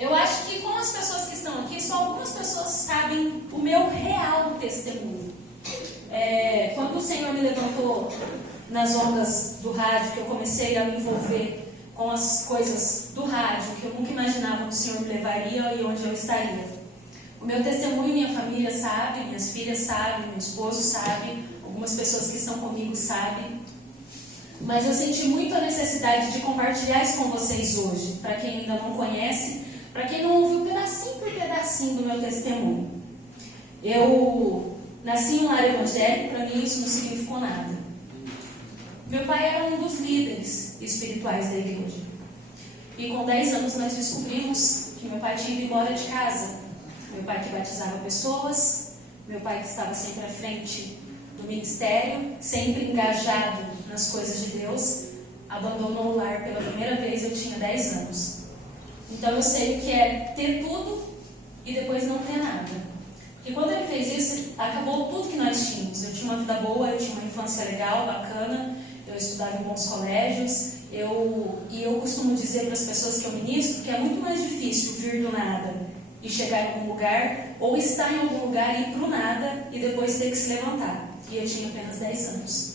Eu acho que com as pessoas que estão aqui, só algumas pessoas sabem o meu real testemunho. Quando o Senhor me levantou nas ondas do rádio, que eu comecei a me envolver com as coisas do rádio, que eu nunca imaginava que o Senhor me levaria e onde eu estaria. O meu testemunho, minha família sabe, minhas filhas sabem, meu esposo sabe, algumas pessoas que estão comigo sabem. Mas eu senti muito a necessidade de compartilhar isso com vocês hoje, para quem ainda não conhece, para quem não ouviu pedacinho por pedacinho do meu testemunho. Eu nasci em um lar evangélico, para mim isso não significou nada. Meu pai era um dos líderes espirituais da igreja. E com 10 anos nós descobrimos que meu pai tinha ido embora de casa. Meu pai que batizava pessoas, meu pai que estava sempre à frente do ministério, sempre engajado nas coisas de Deus, abandonou o lar pela primeira vez, eu tinha 10 anos. Então eu sei o que é ter tudo e depois não ter nada. Porque quando ele fez isso, acabou tudo que nós tínhamos. Eu tinha uma vida boa, eu tinha uma infância legal, bacana, eu estudava em bons colégios, e eu costumo dizer para as pessoas que eu ministro que é muito mais difícil vir do nada e chegar em algum lugar, ou estar em algum lugar e ir para o nada e depois ter que se levantar. E eu tinha apenas 10 anos.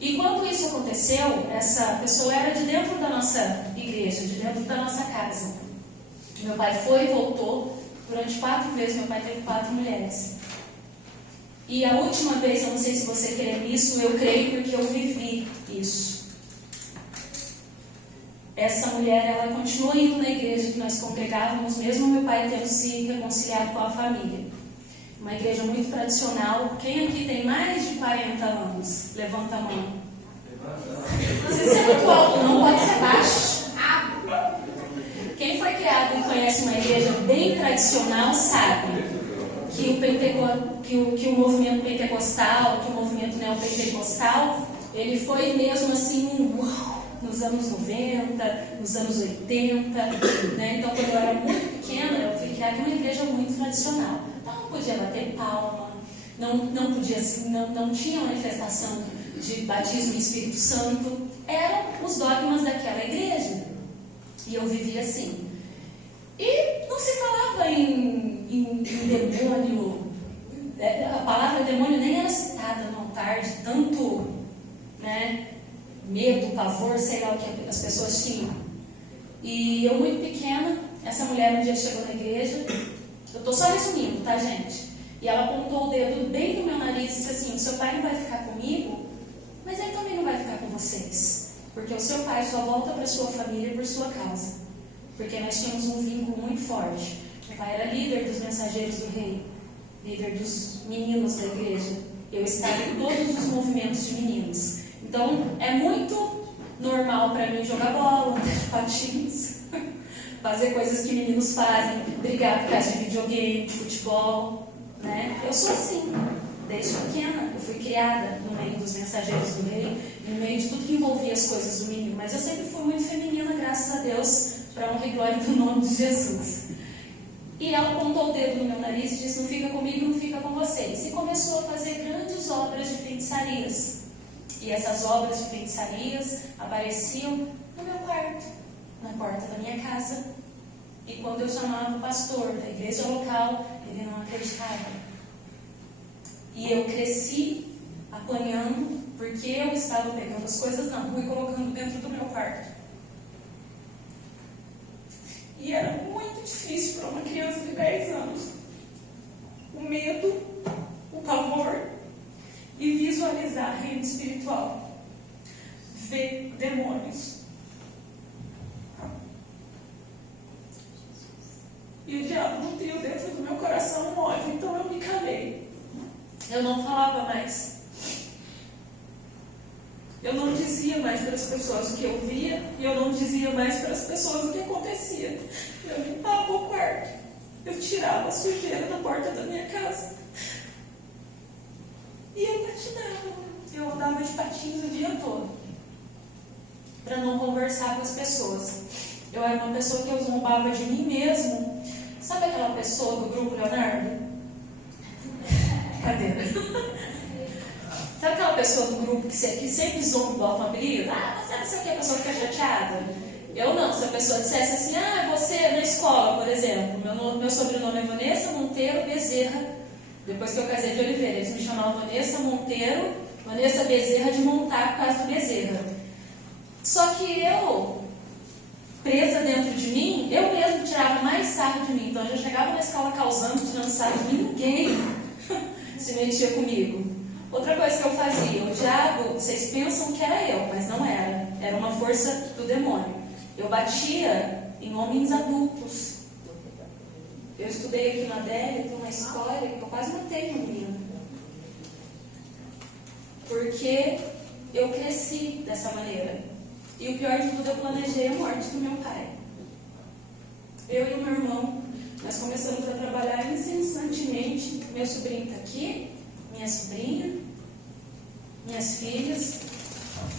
E quando isso aconteceu, essa pessoa era de dentro da nossa igreja, de dentro da nossa casa. Meu pai foi e voltou. Durante 4 vezes, meu pai teve 4 mulheres. E a última vez, eu não sei se você crê nisso, eu creio porque eu vivi isso. Essa mulher, ela continuou indo na igreja que nós congregávamos, mesmo meu pai tendo se reconciliado com a família. Uma igreja muito tradicional. Quem aqui tem mais de 40 anos? Levanta a mão. Não precisa ser muito alto, não, pode ser baixo. Quem foi criado e conhece uma igreja bem tradicional sabe que o movimento pentecostal, que o movimento neopentecostal, ele foi mesmo assim, nos anos 90, nos anos 80, né? Então quando eu era muito pequena, eu fui criada em uma igreja muito tradicional. Então não podia bater palma, não podia, não tinha manifestação de batismo em Espírito Santo, eram os dogmas daquela igreja. E eu vivia assim. E não se falava em demônio, a palavra demônio nem era citada no altar, de tanto, né, medo, pavor, sei lá o que as pessoas tinham. E eu muito pequena, essa mulher um dia chegou na igreja, eu estou só resumindo, tá, gente? E ela apontou o dedo bem no meu nariz e disse assim: o seu pai não vai ficar comigo, mas ele também não vai ficar com vocês, porque o seu pai só volta para sua família por sua causa, porque nós tínhamos um vínculo muito forte. Meu pai era líder dos mensageiros do rei, líder dos meninos da igreja. Eu estava em todos os movimentos de meninos. Então é muito normal para mim jogar bola, andar de patins, fazer coisas que meninos fazem, brigar por causa de videogame, de futebol, né? Eu sou assim. Desde pequena, eu fui criada no meio dos mensageiros do rei, no meio de tudo que envolvia as coisas do menino. Mas eu sempre fui muito feminina, graças a Deus, para honra e glória do nome de Jesus. E ela apontou o dedo no meu nariz e disse: não fica comigo, não fica com vocês. E começou a fazer grandes obras de feitiçarias. E essas obras de feitiçarias apareciam no meu quarto, na porta da minha casa. E quando eu chamava o pastor da igreja local, ele não acreditava. E eu cresci apanhando, porque eu estava pegando as coisas na rua e colocando dentro do meu quarto. E era muito difícil para uma criança de 10 anos. O medo, o pavor e visualizar reino espiritual. Ver demônios. E o diabo nutriu dentro do meu coração um ódio, então eu me calei. Eu não falava mais. Eu não dizia mais para as pessoas o que eu via, e eu não dizia mais para as pessoas o que acontecia. Eu limpava o quarto, eu tirava a sujeira da porta da minha casa. E eu patinava. Eu andava de patins o dia todo, para não conversar com as pessoas. Eu era uma pessoa que eu zombava de mim mesmo. Sabe aquela pessoa do grupo Leonardo? Cadê? Sabe aquela pessoa do grupo que sempre zomba, bota um apelido? Ah, você não sei o que, a pessoa fica chateada. Eu não, se a pessoa dissesse assim: ah, você na escola Depois que eu casei de Oliveira, eles me chamavam Vanessa Monteiro, Vanessa Bezerra de montar por causa do Bezerra. Só que eu, presa dentro de mim, eu mesmo tirava mais sarro de mim. Então eu já chegava na escola causando, tirando sarro de mim, ninguém se metia comigo. Outra coisa que eu fazia, o diabo, vocês pensam que era eu, mas não era. Era uma força do demônio. Eu batia em homens adultos. Eu estudei aqui na Adélia, tem uma história que eu quase matei um menino. Porque eu cresci dessa maneira. E o pior de tudo, eu planejei a morte do meu pai. Eu e o meu irmão, nós começamos a trabalhar incessantemente. Meu sobrinho está aqui, minha sobrinha, minhas filhas.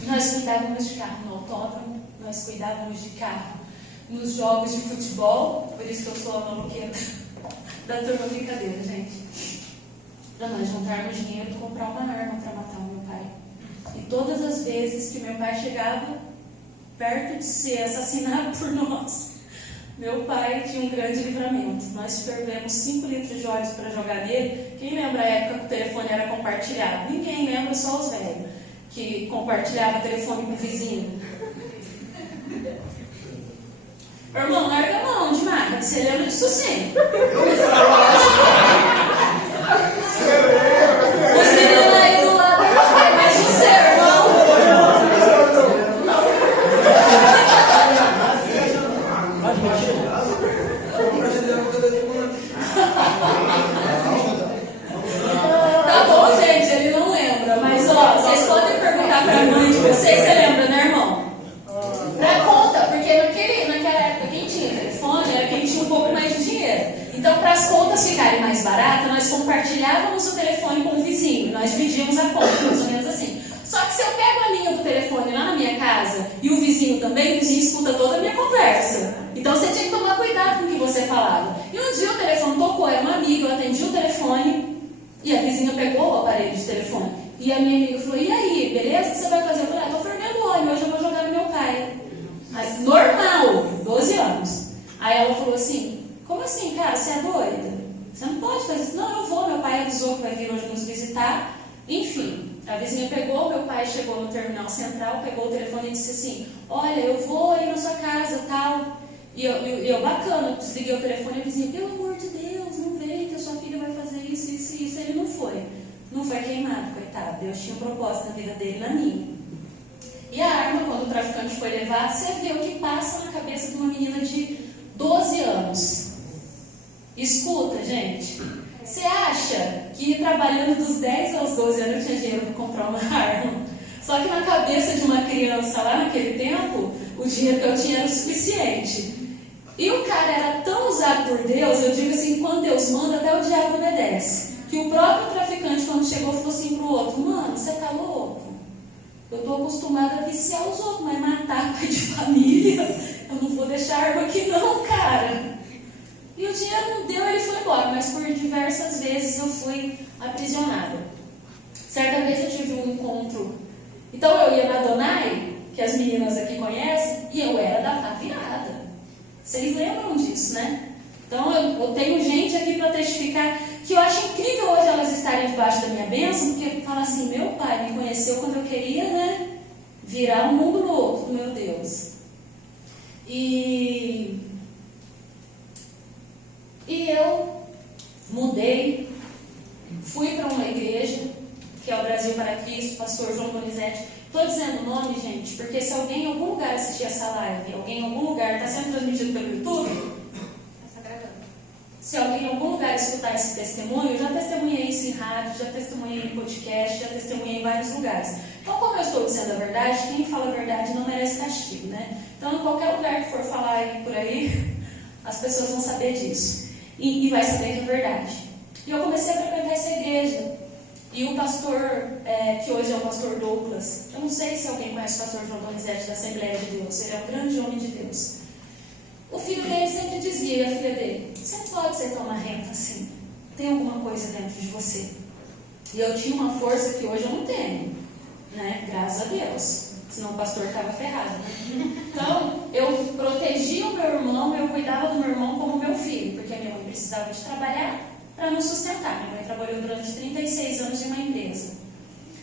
Nós cuidávamos de carro no autódromo, nós cuidávamos de carro nos jogos de futebol, por isso que eu sou a maluqueira da turma brincadeira, gente. Para nós juntarmos dinheiro e comprar uma arma para matar o meu pai. E todas as vezes que meu pai chegava perto de ser assassinado por nós, meu pai tinha um grande livramento. Nós fervemos 5 litros de óleo para jogar nele. Quem lembra a época que o telefone era compartilhado? Ninguém lembra, só os velhos, que compartilhava o telefone com o vizinho. Irmão, larga a mão de marca, você lembra disso sim? Os meninos aí do lado, mas o seu, irmão. Tá bom, gente, ele não lembra, mas ó, vocês podem perguntar pra mãe de vocês, você lembra, né, irmão? Dá conta, porque naquela época quem tinha telefone era quem tinha um pouco mais de dinheiro. Então, para as contas ficarem mais baratas, nós compartilhávamos o telefone com o vizinho, nós dividíamos a conta, mais ou menos assim. Só que se eu pego a linha do telefone lá na minha casa e o vizinho também, o vizinho escuta toda a minha conversa. Então você tinha que tomar cuidado com o que você falava. E um dia o telefone tocou, era uma amiga, eu atendi o telefone e a vizinha pegou o aparelho de telefone. E a minha amiga falou, e aí, beleza? O que você vai fazer? Eu falei, estou fervendo óleo, hoje eu vou jogar no meu pai. Mas normal, 12 anos. Aí ela falou assim, como assim, cara, você é doida? Você não pode fazer isso. Não, eu vou, meu pai avisou que vai vir hoje nos visitar. Enfim, a vizinha pegou, meu pai chegou no terminal central, pegou o telefone e disse assim, olha, eu vou ir na sua casa, tal. E eu bacana, eu desliguei o telefone e a vizinha, pelo amor de Deus, não vem que a sua filha vai fazer isso, isso e isso. Ele não foi. Não foi queimado, coitado. Deus tinha um propósito na vida dele e na minha. E a arma, quando o traficante foi levar, você vê o que passa na cabeça de uma menina de 12 anos. Escuta, gente. Você acha que trabalhando dos 10 aos 12 anos eu tinha dinheiro para comprar uma arma? Só que na cabeça de uma criança lá naquele tempo, o dinheiro que eu tinha era o suficiente. E o cara era tão usado por Deus, eu digo assim, quando Deus manda, até o diabo obedece. Que o próprio traficante, quando chegou, falou assim pro outro, mano, você tá louco? Eu estou acostumada a viciar os outros, mas matar pai de família, eu não vou deixar arma aqui não, cara. E o dinheiro não deu, ele foi embora, mas por diversas vezes eu fui aprisionada. Certa vez eu tive um encontro, então eu ia na Donai, que as meninas aqui conhecem, e eu era da virada. Vocês lembram disso, né? Então eu tenho gente aqui para testificar que eu acho incrível hoje elas estarem debaixo da minha bênção, porque fala assim, meu pai me conheceu quando eu queria, né, virar um mundo louco, meu Deus. E eu mudei, fui para uma igreja, que é o Brasil para Cristo, pastor João Donizete. Estou dizendo o nome, gente, porque se alguém em algum lugar assistir essa live, alguém em algum lugar está sendo transmitido pelo YouTube, se alguém em algum lugar escutar esse testemunho, eu já testemunhei isso em rádio, já testemunhei em podcast, já testemunhei em vários lugares. Então, como eu estou dizendo a verdade, quem fala a verdade não merece castigo, né? Então, em qualquer lugar que for falar aí por aí, as pessoas vão saber disso. E vai saber que é verdade. E eu comecei a frequentar essa igreja. E o pastor, que hoje é o pastor Douglas, eu não sei se alguém conhece o pastor João Donizete da Assembleia de Deus, ele é um grande homem de Deus. O filho dele sempre dizia, e a filha dele, você não pode ser tão marrento assim, tem alguma coisa dentro de você. E eu tinha uma força que hoje eu não tenho, né? Graças a Deus, senão o pastor estava ferrado, né? Então, eu protegia o meu irmão, eu cuidava do meu irmão como meu filho, porque a minha mãe precisava de trabalhar para nos sustentar. Minha mãe trabalhou durante 36 anos em uma empresa.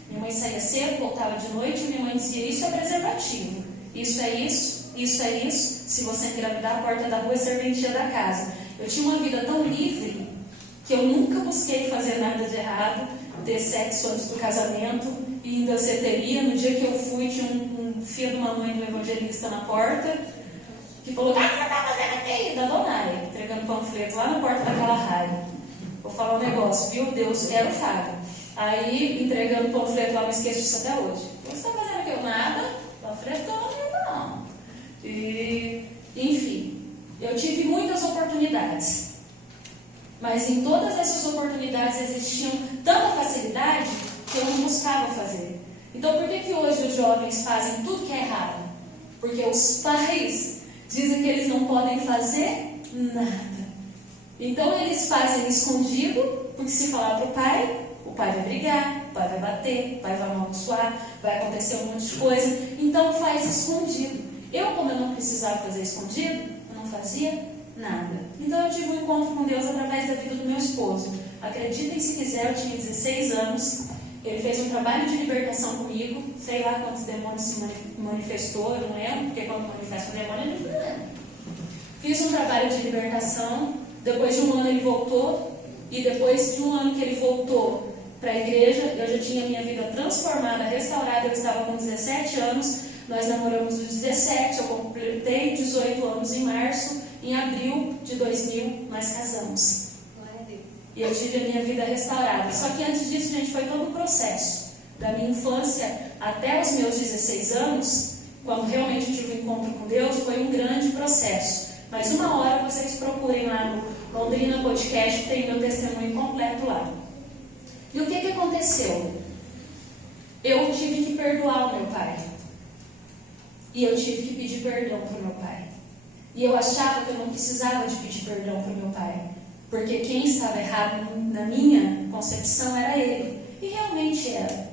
Minha mãe saía cedo, voltava de noite, e minha mãe dizia: isso é preservativo, isso é isso, isso é isso. Se você engravidar, a porta da rua é serventia da casa. Eu tinha uma vida tão livre que eu nunca busquei fazer nada de errado, ter sexo antes do casamento, e ainda danceteria. No dia que eu fui, tinha um filho de uma mãe do evangelista na porta, que falou: o que você está fazendo aqui? Da Donai, entregando panfleto lá na porta daquela rádio. Vou falar um negócio, viu? Deus era o Fábio. Aí, entregando panfleto lá, não esqueço disso até hoje. O que você está fazendo aqui? Eu nada, panfletando, não. E, enfim, eu tive muitas oportunidades. Mas em todas essas oportunidades existiam tanta facilidade que eu não buscava fazer. Então, por que hoje os jovens fazem tudo que é errado? Porque os pais dizem que eles não podem fazer nada. Então, eles fazem escondido, porque se falar para o pai vai brigar, o pai vai bater, o pai vai amaldiçoar, vai acontecer um monte de coisa. Então, faz escondido. Como eu não precisava fazer escondido, eu não fazia nada. Então eu tive um encontro com Deus através da vida do meu esposo. Acreditem se quiser, eu tinha 16 anos. Ele fez um trabalho de libertação comigo. Sei lá quantos demônios se manifestou, eu não lembro, porque quando manifesta o demônio, eu não lembro. Fiz um trabalho de libertação. Depois de um ano ele voltou. E depois de um ano que ele voltou para a igreja, eu já tinha minha vida transformada, restaurada. Eu estava com 17 anos. Nós namoramos dos 17, eu completei 18 anos em março. Em abril de 2000, nós casamos. Glória a Deus. E eu tive a minha vida restaurada. Só que antes disso, gente, foi todo o processo. Da minha infância até os meus 16 anos, quando realmente eu tive um encontro com Deus, foi um grande processo. Mas uma hora vocês procurem lá no Londrina Podcast, que tem meu testemunho completo lá. E o que aconteceu? Eu tive que perdoar o meu pai. E eu tive que pedir perdão para o meu pai. E eu achava que eu não precisava de pedir perdão para o meu pai, porque quem estava errado na minha concepção era ele. E realmente era.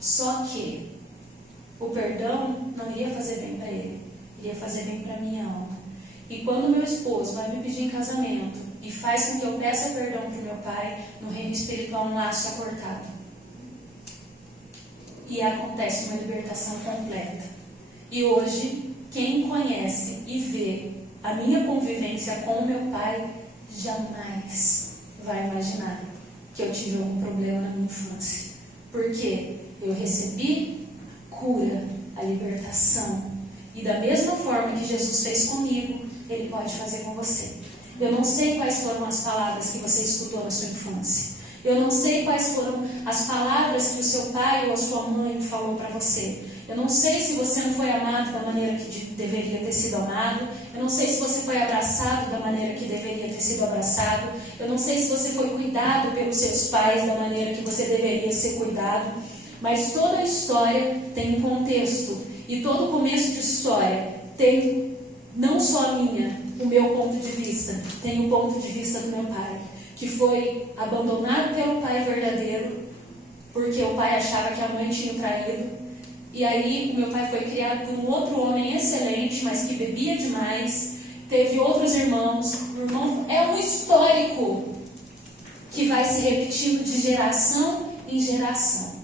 Só que o perdão não iria fazer bem para ele, iria fazer bem para a minha alma. E quando meu esposo vai me pedir em casamento e faz com que eu peça perdão para o meu pai, no reino espiritual um laço é cortado. E acontece uma libertação completa. E hoje, quem conhece e vê a minha convivência com o meu pai, jamais vai imaginar que eu tive algum problema na minha infância. Porque eu recebi cura, a libertação. E da mesma forma que Jesus fez comigo, Ele pode fazer com você. Eu não sei quais foram as palavras que você escutou na sua infância. Eu não sei quais foram as palavras que o seu pai ou a sua mãe falou para você. Eu não sei se você não foi amado da maneira que deveria ter sido amado. Eu não sei se você foi abraçado da maneira que deveria ter sido abraçado. Eu não sei se você foi cuidado pelos seus pais da maneira que você deveria ser cuidado. Mas toda a história tem um contexto. E todo começo de história tem não só a minha, o meu ponto de vista. Tem o ponto de vista do meu pai, que foi abandonado pelo pai verdadeiro, porque o pai achava que a mãe tinha o traído. E aí o meu pai foi criado por um outro homem excelente, mas que bebia demais, teve outros irmãos. O irmão é um histórico que vai se repetindo de geração em geração.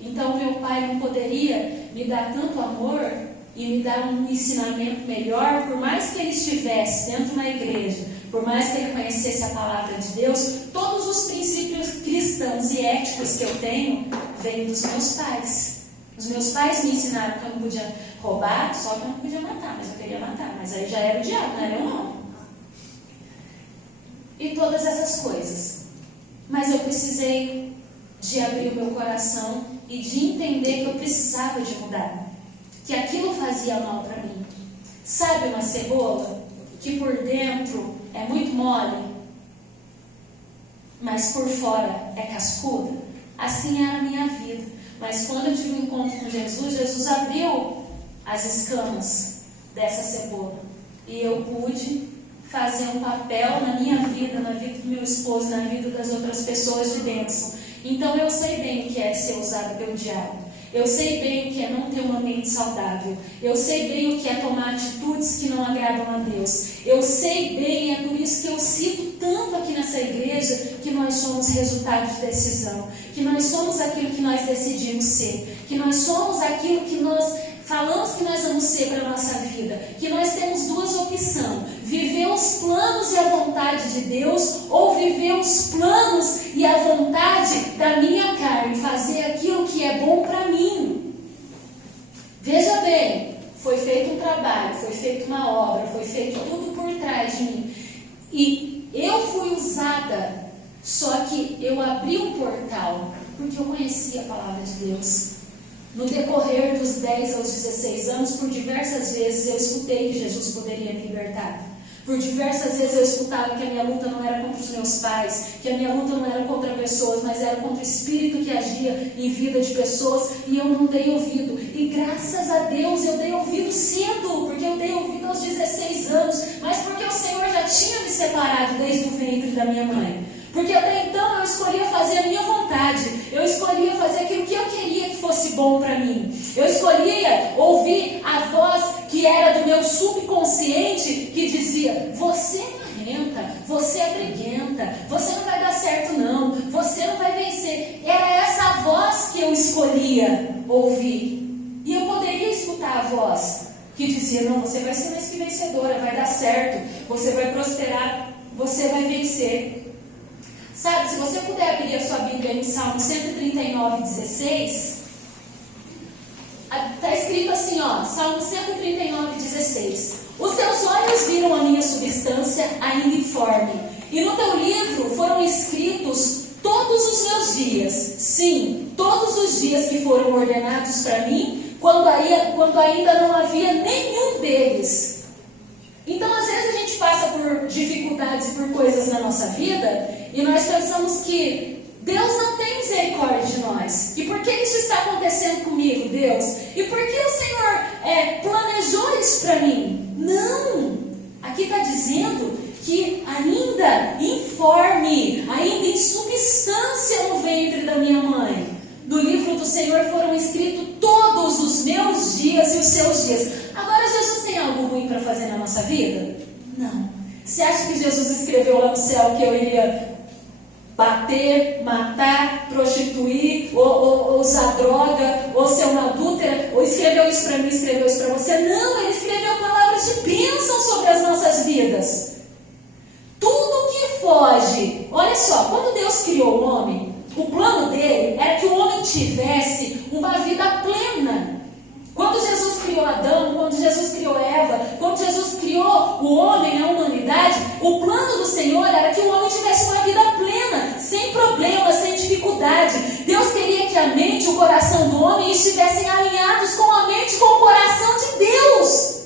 Então meu pai não poderia me dar tanto amor e me dar um ensinamento melhor, por mais que ele estivesse dentro da igreja, por mais que ele conhecesse a palavra de Deus. Todos os princípios cristãos e éticos que eu tenho vêm dos meus pais. Os meus pais me ensinaram que eu não podia roubar, só que eu não podia matar, mas eu queria matar. Mas aí já era o diabo, não era eu não. E todas essas coisas. Mas eu precisei de abrir o meu coração e de entender que eu precisava de mudar. Que aquilo fazia mal para mim. Sabe uma cebola que por dentro é muito mole, mas por fora é cascuda? Assim era a minha vida. Mas quando eu tive um encontro com Jesus, Jesus abriu as escamas dessa cebola. E eu pude fazer um papel na minha vida, na vida do meu esposo, na vida das outras pessoas de bênção. Então eu sei bem o que é ser usado pelo diabo. Eu sei bem o que é não ter uma mente saudável. Eu sei bem o que é tomar atitudes que não agradam a Deus. Eu sei bem, é por isso que eu cito tanto aqui nessa igreja, que nós somos resultado de decisão, que nós somos aquilo que nós decidimos ser, que nós somos aquilo que nós falamos que nós vamos ser para a nossa vida, que nós temos duas opções: viver os planos e a vontade de Deus, ou viver os planos e a vontade da minha carne, fazer aquilo que é bom para mim. Veja bem, foi feito um trabalho, foi feita uma obra, foi feito tudo por trás de mim, e eu fui usada, só que eu abri um portal, porque eu conhecia a palavra de Deus. No decorrer dos 10 aos 16 anos, por diversas vezes eu escutei que Jesus poderia me libertar. Por diversas vezes eu escutava que a minha luta não era contra os meus pais, que a minha luta não era contra pessoas, mas era contra o espírito que agia em vida de pessoas, e eu não dei ouvido. E graças a Deus eu dei ouvido cedo, porque eu dei ouvido aos 16 anos, mas porque o Senhor já tinha me separado desde o ventre da minha mãe. Porque até então eu escolhia fazer a minha vontade, eu escolhia fazer aquilo que eu queria que fosse bom para mim. Eu escolhia ouvir a voz que era do meu subconsciente, que dizia: você é marrenta, você é briguenta, você não vai dar certo não, você não vai vencer. Era essa voz que eu escolhia ouvir. E eu poderia escutar a voz que dizia: não, você vai ser mais que vencedora, vai dar certo, você vai prosperar, você vai vencer. Sabe, se você puder abrir a sua Bíblia em Salmo 139, 16, está escrito assim, ó, Salmo 139, 16: os teus olhos viram a minha substância ainda informe, e no teu livro foram escritos todos os meus dias, sim, todos os dias que foram ordenados para mim, quando ainda não havia nenhum deles. Então, às vezes a gente passa por dificuldades e por coisas na nossa vida, e nós pensamos que Deus não tem misericórdia de nós. E por que isso está acontecendo comigo, Deus? E por que o Senhor planejou isso para mim? Não! Aqui está dizendo que ainda informe, ainda em substância no ventre da minha mãe, do livro do Senhor foram escritos todos os meus dias e os seus dias. Agora, Jesus tem algo ruim para fazer na nossa vida? Não. Você acha que Jesus escreveu lá no céu que eu iria bater, matar, prostituir, ou usar droga, ou ser uma adúltera, ou escreveu isso para mim, escreveu isso para você? Não, ele escreveu palavras de bênção sobre as nossas vidas. Tudo que foge, olha só, quando Deus criou o homem, o plano dele era que o homem tivesse uma vida plena. Quando Jesus criou Adão, quando Jesus criou Eva, quando Jesus criou o homem, a humanidade, o plano do Senhor era que o homem tivesse uma vida plena, sem problemas, sem dificuldade. Deus queria que a mente e o coração do homem estivessem alinhados com a mente e com o coração de Deus.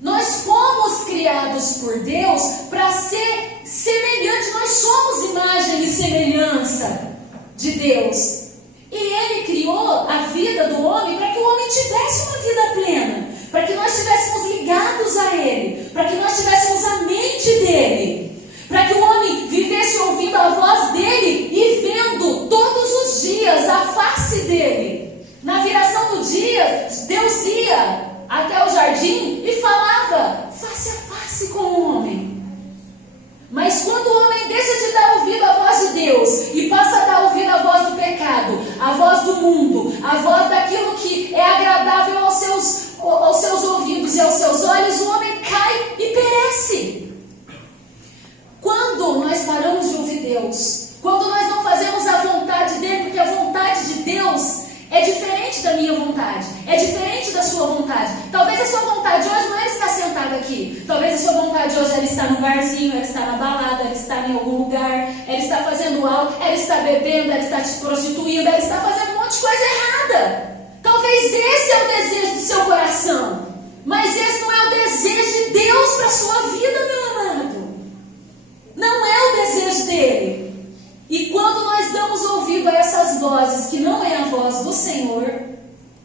Nós fomos criados por Deus para ser semelhantes, nós somos imagem e semelhança de Deus. E Ele criou a vida do homem para que o homem tivesse uma vida plena, para que nós estivéssemos ligados a Ele, para que nós tivéssemos a mente dEle, para que o homem vivesse ouvindo a voz dEle e vendo todos os dias a face dEle. Na viração do dia, Deus ia até o jardim e falava face a face com o homem. Mas quando o homem deixa de dar ouvido à voz de Deus e passa a dar ouvido à voz do pecado, à voz do mundo, à voz daquilo que é agradável aos seus ouvidos e aos seus olhos, o homem cai e perece. Quando nós paramos de ouvir Deus, quando nós não fazemos a vontade dele, porque a vontade de Deus é diferente da minha vontade, é diferente da sua vontade. Talvez a sua vontade hoje não é estar sentado aqui. Talvez a sua vontade hoje é estar no barzinho, é estar na balada, é estar em algum lugar, é estar fazendo algo, é estar bebendo, é estar te prostituindo, é estar fazendo um monte de coisa errada. Talvez esse é o desejo do seu coração, mas esse não é o desejo de Deus para a sua vida, meu amado. Não é o desejo dele. E quando nós damos ouvido a essas vozes, que não é a voz do Senhor,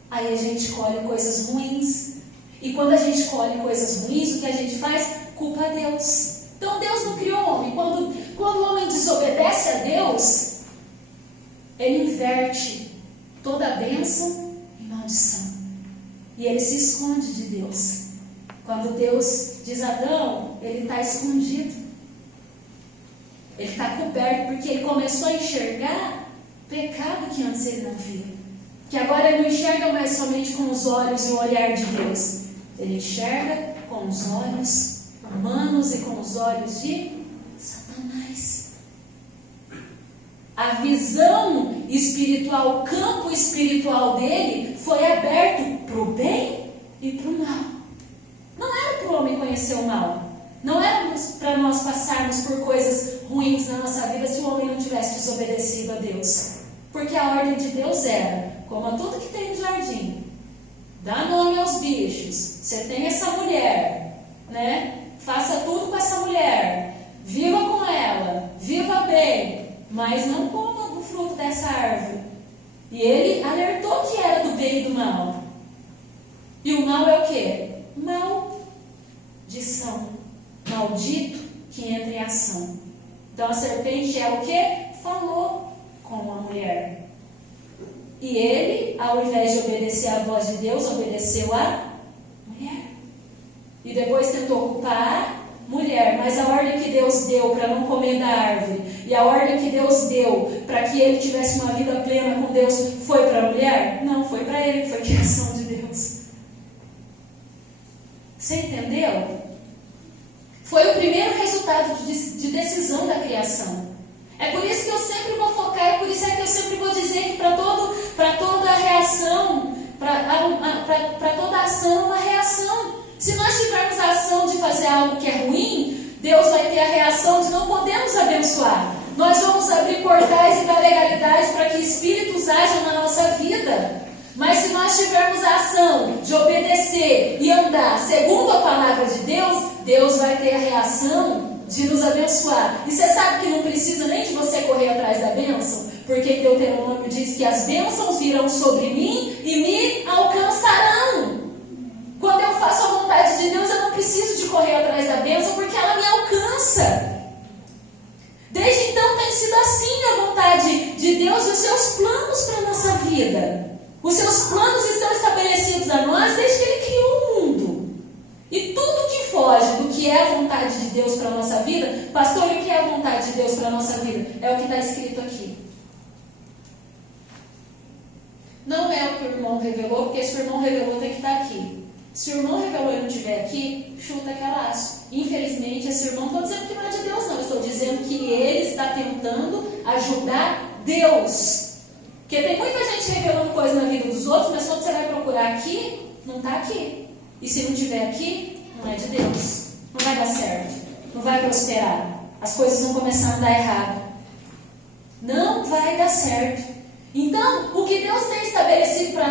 aí a gente colhe coisas ruins. E quando a gente colhe coisas ruins, o que a gente faz? Culpa a Deus. Então Deus não criou o homem. Quando o homem desobedece a Deus, ele inverte toda bênção e maldição. E ele se esconde de Deus. Quando Deus diz Adão, ele está escondido. Ele está coberto porque ele começou a enxergar pecado que antes ele não via. Que agora ele não enxerga mais somente com os olhos e o olhar de Deus. Ele enxerga com os olhos humanos e com os olhos de Satanás. A visão espiritual, o campo espiritual dele foi aberto para o bem e para o mal. Não era para o homem conhecer o mal. Não era para nós passarmos por coisas ruins na nossa vida se o homem não tivesse desobedecido a Deus. Porque a ordem de Deus era: coma tudo que tem no jardim, dá nome aos bichos, você tem essa mulher, né? Faça tudo com essa mulher, viva com ela, viva bem, mas não coma do fruto dessa árvore. E ele alertou que era do bem e do mal. E o mal é o quê? Maldição. Maldito que entra em ação. Então a serpente é o quê? Falou com a mulher. E ele, ao invés de obedecer à voz de Deus, obedeceu à mulher. E depois tentou culpar a mulher. Mas a ordem que Deus deu para não comer da árvore, e a ordem que Deus deu para que ele tivesse uma vida plena com Deus, foi para a mulher? Não, foi para ele, foi criação de Deus. Você entendeu? Foi o primeiro resultado de decisão da criação. É por isso que eu sempre vou focar, é por isso que eu sempre vou dizer que para toda reação, para toda ação, uma reação. Se nós tivermos a ação de fazer algo que é ruim, Deus vai ter a reação de não podermos abençoar. Nós vamos abrir portais e dar legalidade para que espíritos ajam na nossa vida. Mas se nós tivermos a ação de obedecer e andar segundo a palavra de Deus, Deus vai ter a reação de nos abençoar. E você sabe que não precisa nem de você correr atrás da bênção, porque Deuteronômio diz que as bênçãos virão sobre mim e me alcançarão. Quando eu faço a vontade de Deus, eu não preciso de correr atrás da bênção, porque ela me alcança. Desde então tem sido assim a vontade de Deus e os seus planos para a nossa vida. Os seus planos estão estabelecidos a nós desde que Ele criou o mundo. E tudo que foge do que é a vontade de Deus para a nossa vida, pastor, e o que é a vontade de Deus para a nossa vida? É o que está escrito aqui. Não é o que o irmão revelou, porque se o irmão revelou tem que estar aqui. Se o irmão revelou e não estiver aqui, chuta aquele laço. Infelizmente, esse irmão, não estou dizendo que não é de Deus, não. Estou dizendo que ele está tentando ajudar Deus. Porque tem muita gente revelando coisa na vida dos outros, mas quando você vai procurar aqui, não está aqui. E se não estiver aqui, não é de Deus. Não vai dar certo. Não vai prosperar. As coisas vão começar a andar errado. Não vai dar certo. Então, o que Deus tem estabelecido para nós